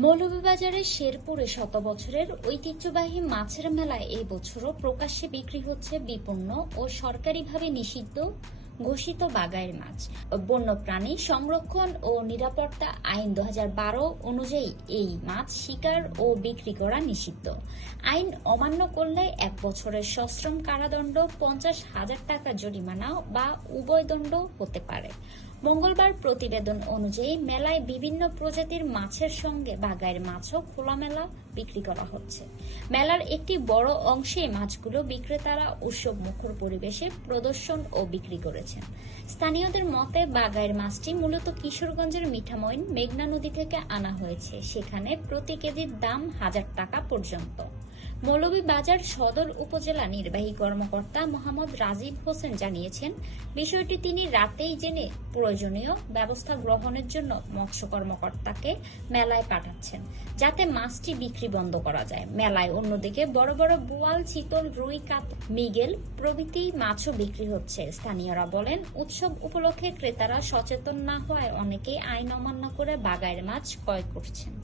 মৌলভীবাজারের শেরপুরে শত বছরের ঐতিহ্যবাহী মাছের মেলায় এই বছরও প্রকাশ্যে বিক্রি হচ্ছে বিপন্ন ও সরকারিভাবে নিষিদ্ধ ঘোষিত বাগাইয়ের মাছ। বন্যপ্রাণী সংরক্ষণ ও নিরাপত্তা আইন 2012 অনুযায়ী এই মাছ শিকার ও বিক্রি করা নিষিদ্ধ। আইন অমান্য করলে 1 বছরের সশ্রম কারাদণ্ড, 50,000 টাকা জরিমানা বা উভয় দণ্ড হতে পারে। মঙ্গলবার প্রতিবেদন অনুযায়ী মেলায় বিভিন্ন প্রজাতির মাছের সঙ্গে বাগাইয়ের মাছও খোলামেলা বিক্রি করা হচ্ছে। মেলার একটি বড় অংশে মাছগুলো বিক্রেতারা উৎসব মুখর পরিবেশে প্রদর্শন ও বিক্রি করেছেন। স্থানীয়দের মতে বাগাইয়ের মাছটি মূলত কিশোরগঞ্জের মিঠামইন মেঘনা নদী থেকে আনা হয়েছে, সেখানে প্রতি কেজির দাম 1000 টাকা পর্যন্ত। মৌলভীবাজার সদর উপজেলা নির্বাহী কর্মকর্তা মোহাম্মদ রাজীব হোসেন জানিয়েছেন, বিষয়টি তিনি রাতেই জেনে প্রয়োজনীয় ব্যবস্থা গ্রহণের জন্য মৎস্য কর্মকর্তাকে মেলায় পাঠাচ্ছেন, যাতে মাছটি বিক্রি বন্ধ করা যায়। মেলায় অন্যদিকে বড় বড় বোয়াল, চিতল, রুই, কাতলা, মৃগেল প্রভৃতি মাছও বিক্রি হচ্ছে। স্থানীয়রা বলেন, উৎসব উপলক্ষে ক্রেতারা সচেতন না হওয়ায় অনেকেই আইন অমান্য করে বাগাইয়ের মাছ ক্রয় করছেন।